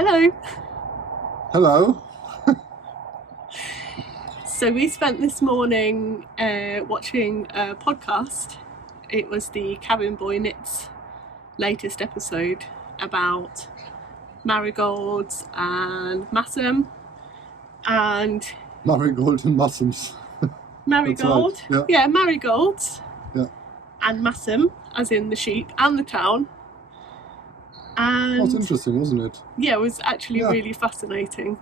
Hello. Hello. So we spent this morning watching a podcast. It was the Cabin Boy Knits latest episode about marigolds and massam and Marigold and mussums. marigold. Right. Yeah. Marigolds. Yeah. And massam, as in the sheep, and the town. And that's interesting, wasn't it? Yeah, it was actually really fascinating.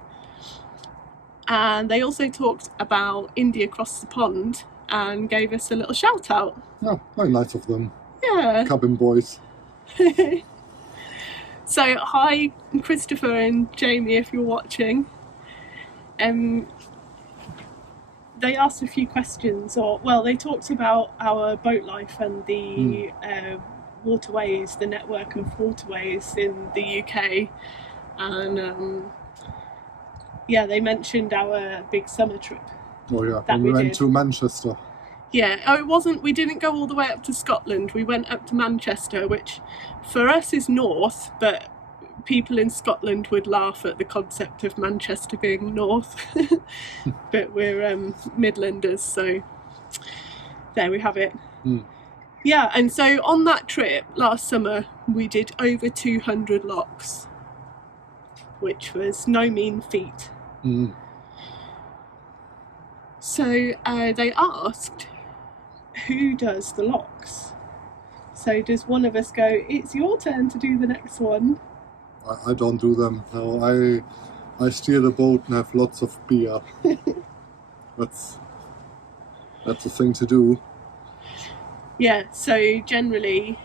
And they also talked about India across the pond and gave us a little shout out. Yeah, very nice of them. Yeah. Cabin boys. So, hi Christopher and Jamie if you're watching. They asked a few questions, they talked about our boat life and the waterways, the network of waterways in the UK, and they mentioned our big summer trip. Oh yeah, when we went to Manchester. Yeah, we didn't go all the way up to Scotland, we went up to Manchester, which for us is north, but people in Scotland would laugh at the concept of Manchester being north. But we're Midlanders, so there we have it. Yeah, and so on that trip last summer we did over 200 locks, which was no mean feat. So they asked, who does the locks? So does one of us go, it's your turn to do the next one? I don't do them. No, I steer the boat and have lots of beer. That's the thing to do. Yeah, so generally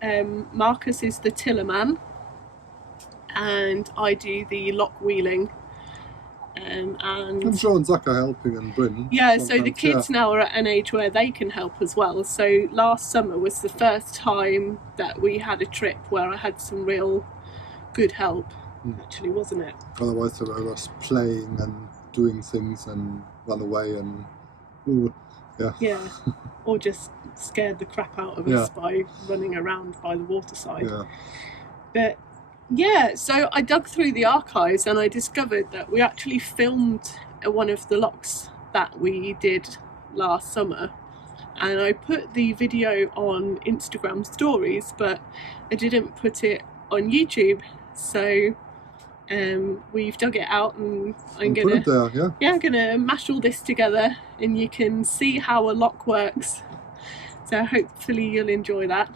Marcus is the tillerman and I do the Lockwheeling. And Joe and Zach are helping and Bryn. Yeah, so the kids now are at an age where they can help as well. So last summer was the first time that we had a trip where I had some real good help, actually, wasn't it? Otherwise they were just playing and doing things and run away and or just scared the crap out of us by running around by the waterside. But yeah, so I dug through the archives and I discovered that we actually filmed one of the locks that we did last summer, and I put the video on Instagram stories, but I didn't put it on YouTube. So we've dug it out and I'm gonna mash all this together and you can see how a lock works. So hopefully you'll enjoy that.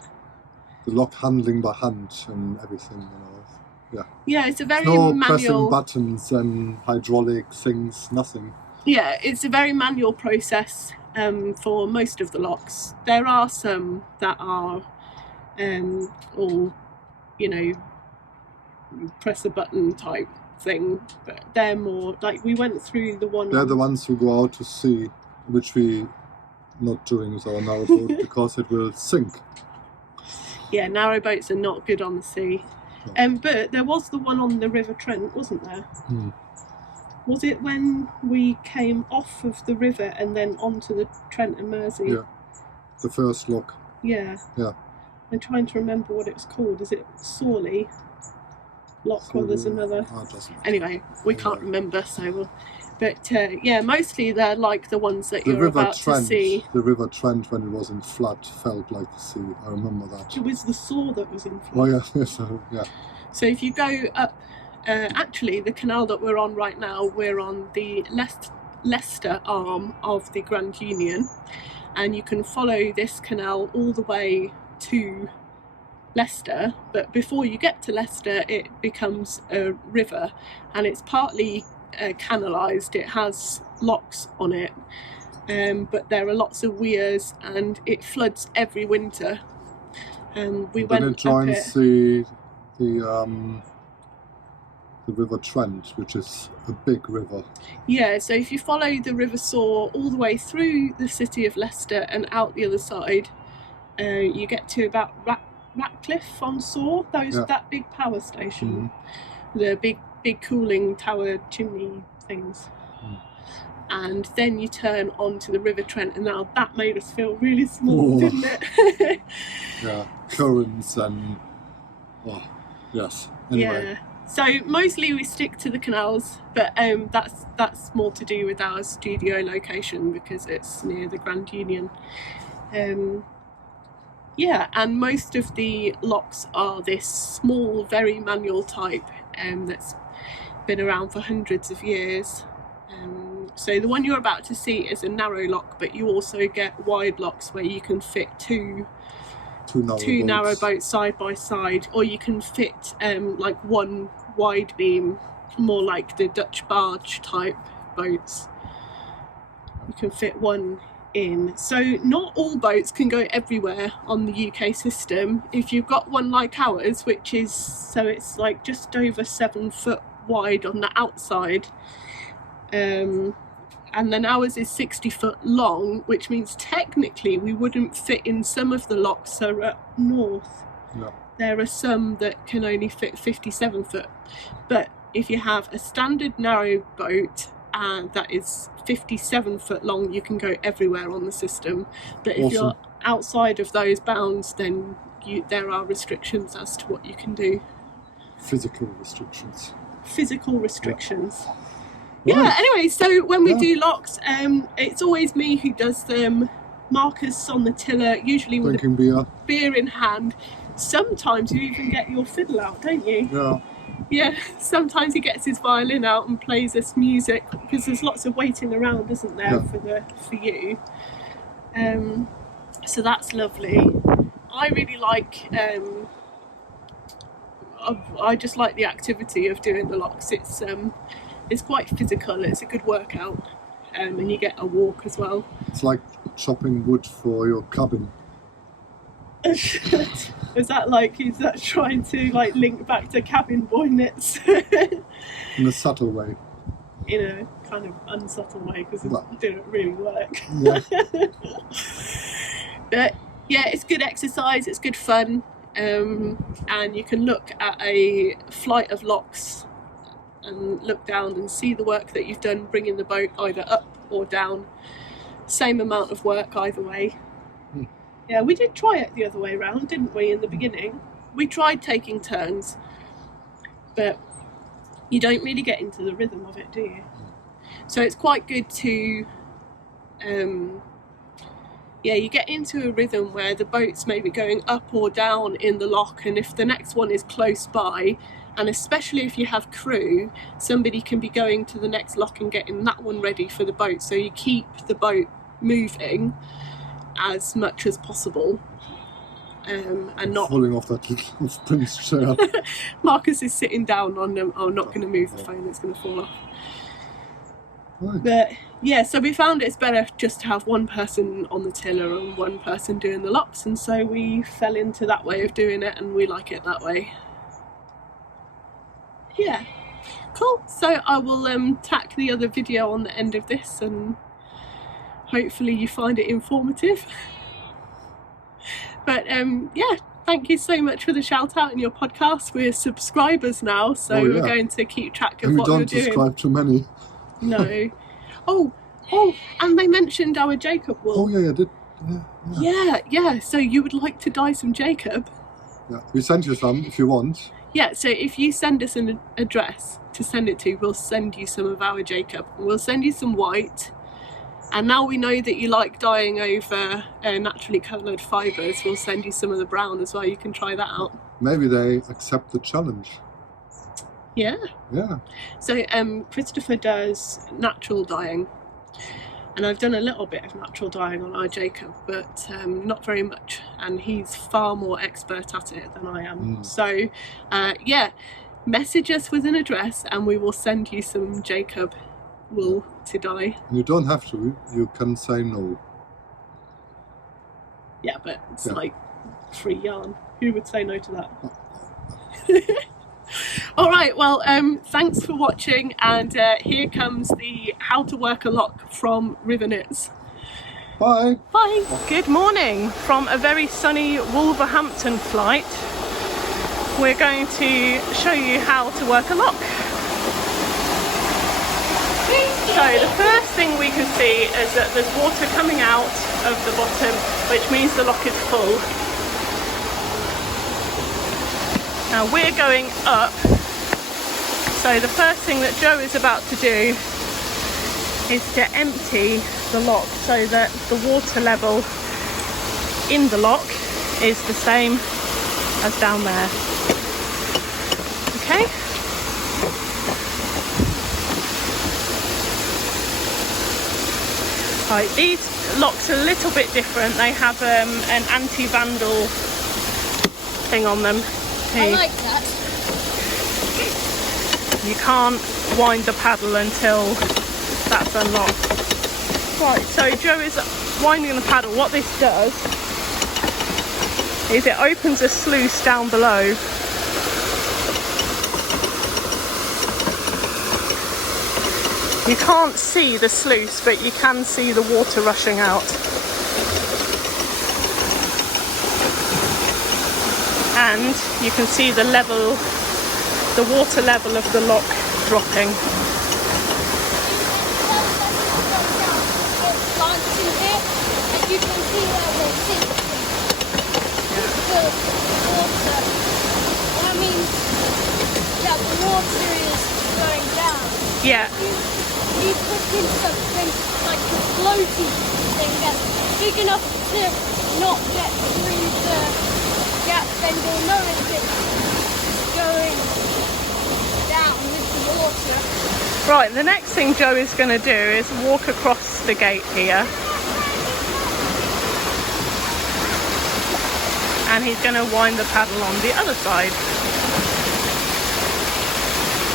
The lock handling by hand and everything, you know. Yeah, it's a very manual. Pressing buttons and hydraulic things, nothing. Yeah, it's a very manual process for most of the locks. There are some that are all, press a button type thing, but they're more like, we went through the one. They're the ones who go out to sea, which we not doing with our narrowboat because it will sink. Yeah, narrowboats are not good on the sea. But there was the one on the River Trent, wasn't there? Was it when we came off of the river and then onto the Trent and Mersey? Yeah, the first lock. Yeah. I'm trying to remember what it's called. Is it Sawley Lock or there's another? Anyway, we can't remember, so we'll... But mostly they're like the ones that you're about to see. The River Trent, when it was in flood, felt like the sea. I remember that. It was the Saw that was in flood. Oh yeah, So if you go up, actually the canal that we're on right now, we're on the Leicester arm of the Grand Union, and you can follow this canal all the way to Leicester, but before you get to Leicester it becomes a river, and it's partly canalised. It has locks on it, but there are lots of weirs and it floods every winter. And then it joins the River Trent, which is a big river. Yeah, so if you follow the River Saw all the way through the city of Leicester and out the other side, you get to about Ratcliffe on Saw, that big power station, the big cooling tower chimney things. And then you turn onto the River Trent, and now that made us feel really small, didn't it? Currents and yes. Anyway. So mostly we stick to the canals, but that's more to do with our studio location because it's near the Grand Union. Yeah, and most of the locks are this small, very manual type that's been around for hundreds of years. So the one you're about to see is a narrow lock, but you also get wide locks where you can fit two narrow boats side by side, or you can fit like one wide beam, more like the Dutch barge type boats. You can fit one in. So not all boats can go everywhere on the UK system. If you've got one like ours, which is, so it's like just over 7 foot wide on the outside, and then ours is 60 foot long, which means technically we wouldn't fit in some of the locks that are up north. No. There are some that can only fit 57 foot. But if you have a standard narrow boat that is 57 foot long, you can go everywhere on the system. But if you're outside of those bounds, then there are restrictions as to what you can do. Physical restrictions. Yeah. Yeah, anyway, so when we do locks, it's always me who does them. Marcus on the tiller, usually with a beer in hand. Sometimes you even get your fiddle out, don't you? Yeah. Yeah, sometimes he gets his violin out and plays us music, because there's lots of waiting around, isn't there, for you. So that's lovely. I really like, I just like the activity of doing the locks. It's quite physical, it's a good workout, and you get a walk as well. It's like chopping wood for your cabin. Is that trying to like link back to cabin boy knits? In a subtle way. In a kind of unsubtle way, because it didn't really work. Yeah. But yeah, it's good exercise, it's good fun, and you can look at a flight of locks and look down and see the work that you've done bringing the boat either up or down. Same amount of work either way. Yeah, we did try it the other way around, didn't we, in the beginning? We tried taking turns, but you don't really get into the rhythm of it, do you? So it's quite good to, you get into a rhythm where the boat's maybe going up or down in the lock, and if the next one is close by, and especially if you have crew, somebody can be going to the next lock and getting that one ready for the boat, so you keep the boat moving as much as possible, and not falling off that little Prince chair. Marcus is sitting down on them. I'm not going to move the phone, it's going to fall off. Right. But yeah, so we found it's better just to have one person on the tiller and one person doing the locks, and so we fell into that way of doing it, and we like it that way. Yeah, cool. So I will tack the other video on the end of this, and hopefully you find it informative. But yeah, thank you so much for the shout out in your podcast. We're subscribers now, so we're going to keep track of what you're doing. We don't subscribe to many. No. Oh, and they mentioned our Jacob wool. Oh yeah, I did. Yeah. So you would like to dye some Jacob? Yeah, we send you some if you want. Yeah, so if you send us an address to send it to, we'll send you some of our Jacob. We'll send you some white. And now we know that you like dyeing over naturally coloured fibres, we'll send you some of the brown as well. You can try that out. Maybe they accept the challenge. Yeah. Yeah. So Christopher does natural dyeing. And I've done a little bit of natural dyeing on our Jacob, but not very much. And he's far more expert at it than I am. So yeah, message us with an address and we will send you some Jacob wool to dye. You don't have to, you can say no. Yeah, but it's like free yarn. Who would say no to that? Alright, well thanks for watching, and here comes the how to work a lock from River Knits. Bye! Bye! Good morning from a very sunny Wolverhampton flight. We're going to show you how to work a lock. So the first thing we can see is that there's water coming out of the bottom, which means the lock is full. Now we're going up So the first thing that Joe is about to do is to empty the lock so that the water level in the lock is the same as down there. Okay. Right, these locks are a little bit different. They have an anti-vandal thing on them. I like that. You can't wind the paddle until that's unlocked. Right, so Joe is winding the paddle. What this does is it opens a sluice down below. You can't see the sluice, but you can see the water rushing out. And you can see the level, the water level of the lock dropping. You can see where they sink. The water. That means that the water is going down. Yeah. You put in something like a floaty thing that's big enough to not get through the gap, then you'll know if it's going down with the water. Right, the next thing Joe is going to do is walk across the gate here. And he's going to wind the paddle on the other side.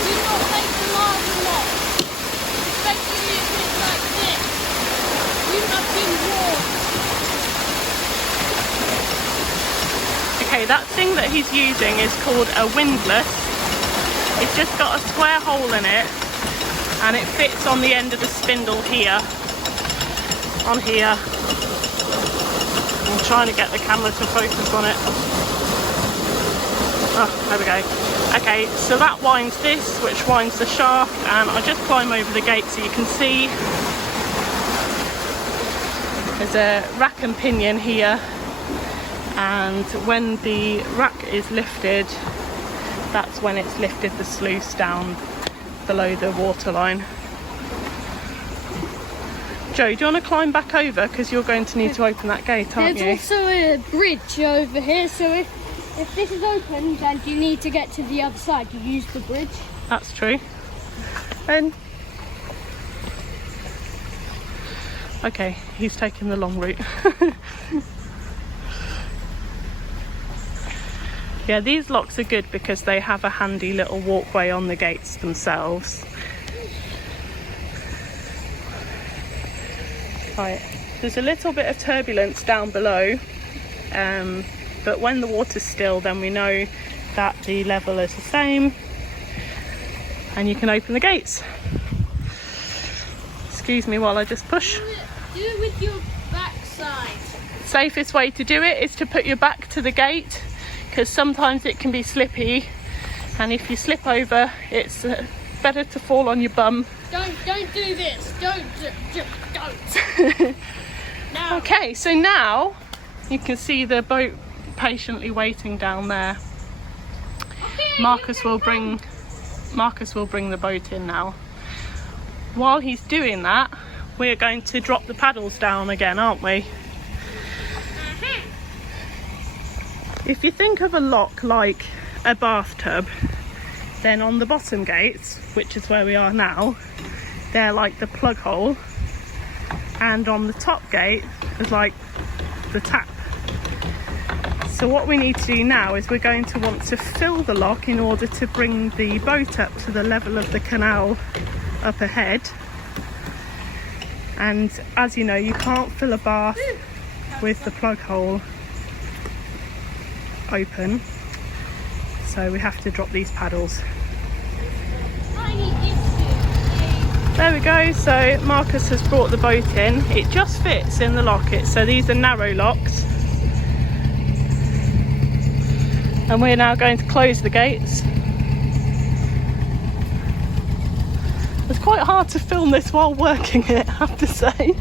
Do not make the larger lock, especially if it's like this. You have been warned. Okay, that thing that he's using is called a windlass. It's just got a square hole in it, and it fits on the end of the spindle here, on here. I'm trying to get the camera to focus on it. Oh, there we go. Okay, so that winds this, which winds the shaft, and I'll just climb over the gate so you can see. There's a rack and pinion here, and when the rack is lifted, that's when it's lifted the sluice down below the waterline. Joe, do you want to climb back over, because you're going to need to open that gate, aren't you? There's also a bridge over here, so if this is open and you need to get to the other side, you use the bridge. That's true. And okay, he's taking the long route. Yeah, these locks are good because they have a handy little walkway on the gates themselves. Right, there's a little bit of turbulence down below, but when the water's still, then we know that the level is the same, and you can open the gates. Excuse me while I just push. Do it with your backside. Safest way to do it is to put your back to the gate, because sometimes it can be slippy, and if you slip over, it's better to fall on your bum. Don't do this. Don't. No. Okay, so now you can see the boat patiently waiting down there. Okay, Marcus will bring the boat in now. While he's doing that, we're going to drop the paddles down again, aren't we? If you think of a lock like a bathtub, then on the bottom gates, which is where we are now, they're like the plug hole, and on the top gate is like the tap. So what we need to do now is we're going to want to fill the lock in order to bring the boat up to the level of the canal up ahead. And as you know, you can't fill a bath with the plug hole open, so we have to drop these paddles. There we go. So Marcus has brought the boat in. It just fits in the locket, so these are narrow locks, and we're now going to close the gates. It's quite hard to film this while working it, I have to say.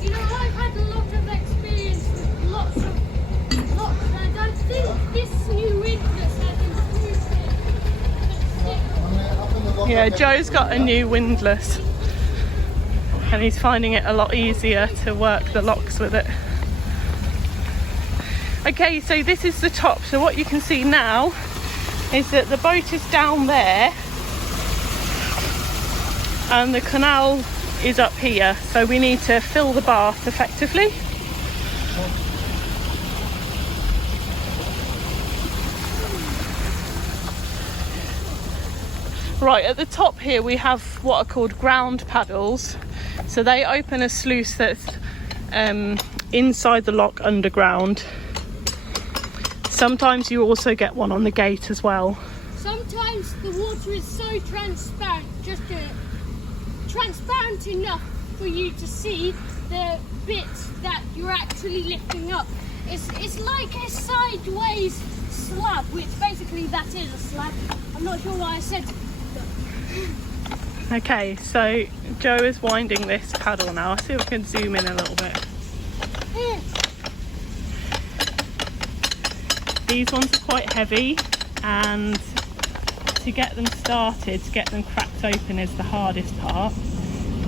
You know, I've had a lot of experience with lots of locks, and I think this new windlass has Yeah, Joe's got a new windlass and he's finding it a lot easier to work the locks with it. Okay, so this is the top. So what you can see now is that the boat is down there and the canal is up here. So we need to fill the bath effectively. Right, at the top here we have what are called ground paddles. So they open a sluice that's inside the lock underground. Sometimes you also get one on the gate as well. Sometimes the water is so transparent, transparent enough for you to see the bits that you're actually lifting up. It's like a sideways slab, which basically that is a slab. I'm not sure why I said. Okay, so Joe is winding this paddle now. I'll see if we can zoom in a little bit. Here. These ones are quite heavy, and to get them started, to get them cracked open is the hardest part,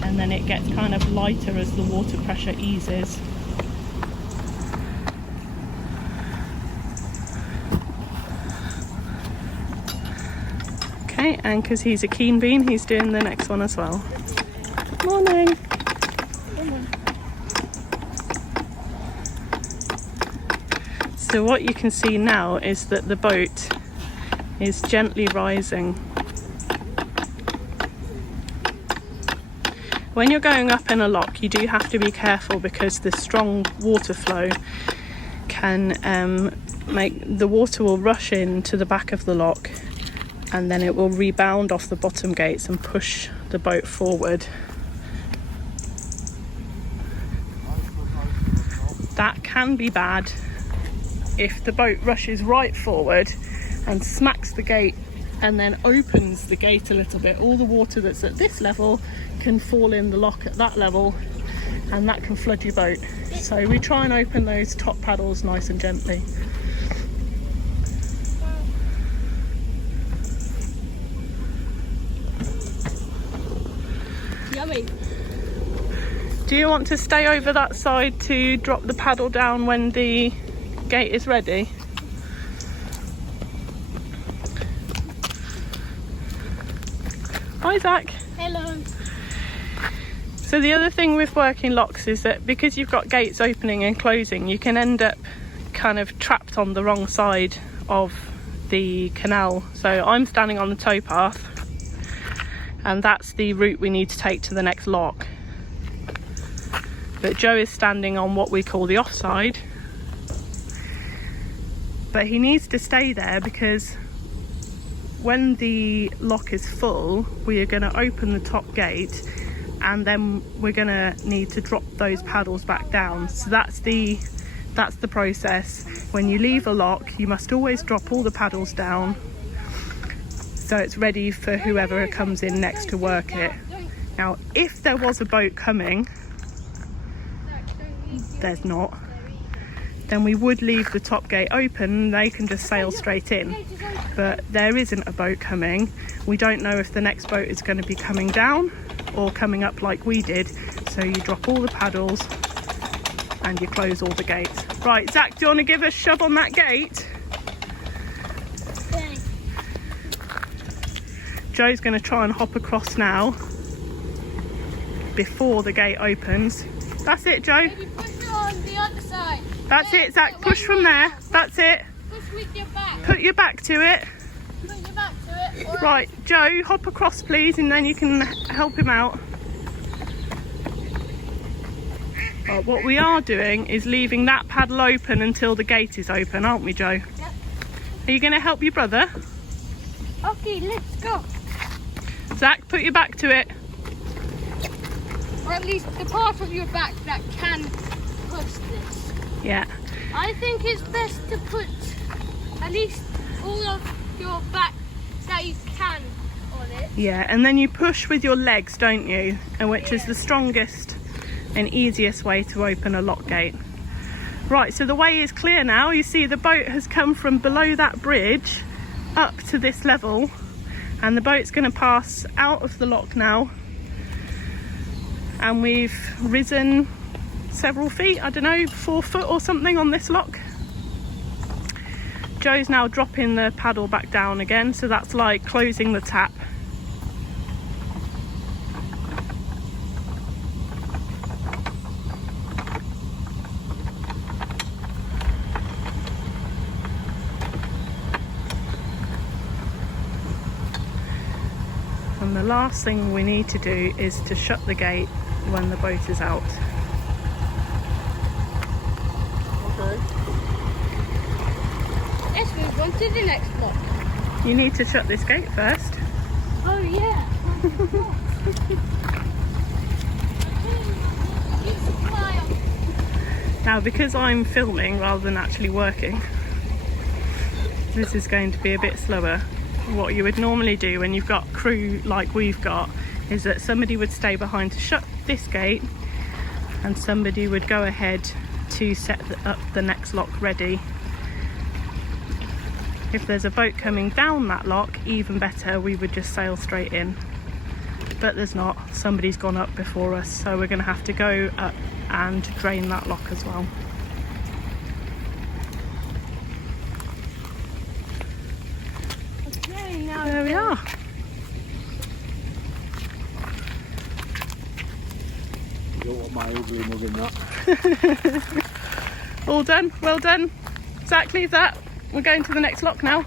and then it gets kind of lighter as the water pressure eases. Okay, and because he's a keen bean, he's doing the next one as well. Morning. So what you can see now is that the boat is gently rising. When you're going up in a lock, you do have to be careful because the strong water flow can make the water will rush into the back of the lock, and then it will rebound off the bottom gates and push the boat forward. That can be bad if the boat rushes right forward and smacks the gate and then opens the gate a little bit. All the water that's at this level can fall in the lock at that level, and that can flood your boat. So we try and open those top paddles nice and gently. Yummy. Do you want to stay over that side to drop the paddle down when the gate is ready? Hi Zach. Hello. So the other thing with working locks is that because you've got gates opening and closing, you can end up kind of trapped on the wrong side of the canal. So I'm standing on the towpath, and that's the route we need to take to the next lock. But Joe is standing on what we call the offside. But he needs to stay there because when the lock is full, we are going to open the top gate, and then we're going to need to drop those paddles back down. So that's the process. When you leave a lock, you must always drop all the paddles down so it's ready for whoever comes in next to work it. Now, if there was a boat coming, there's not, then we would leave the top gate open and they can just sail straight in. But there isn't a boat coming. We don't know if the next boat is going to be coming down or coming up like we did. So you drop all the paddles and you close all the gates. Right, Zach, do you want to give a shove on that gate? Okay. Joe's going to try and hop across now before the gate opens. That's it, Joe. Maybe push it on the other side. That's it, Zach. Push from there. That's it. Push with your back. Put your back to it. Put your back to it. Or Right, Joe, hop across, please, and then you can help him out. Right, what we are doing is leaving that paddle open until the gate is open, aren't we, Joe? Yep. Are you going to help your brother? Okay, let's go. Zach, put your back to it. Or at least the part of your back that can push this. Yeah. I think it's best to put at least all of your back that you can on it. Yeah, and then you push with your legs, don't you? And which is the strongest and easiest way to open a lock gate. Right, so the way is clear now. You see the boat has come from below that bridge up to this level, And the boat's going to pass out of the lock now, and we've risen several feet, I don't know, 4 foot or something on this lock. Joe's now dropping the paddle back down again, so that's like closing the tap. And the last thing we need to do is to shut the gate when the boat is out. Okay. Let's move on to the next block. You need to shut this gate first. Oh yeah. Now, because I'm filming rather than actually working, this is going to be a bit slower. What you would normally do when you've got crew like we've got is that somebody would stay behind to shut this gate, and somebody would go ahead to set up the next lock ready. If there's a boat coming down that lock, even better, we would just sail straight in. But there's not. Somebody's gone up before us, so we're going to have to go up and drain that lock as well. Okay, now There we are. You don't want my ugly mug in that. All done, well done. Exactly that. We're going to the next lock now.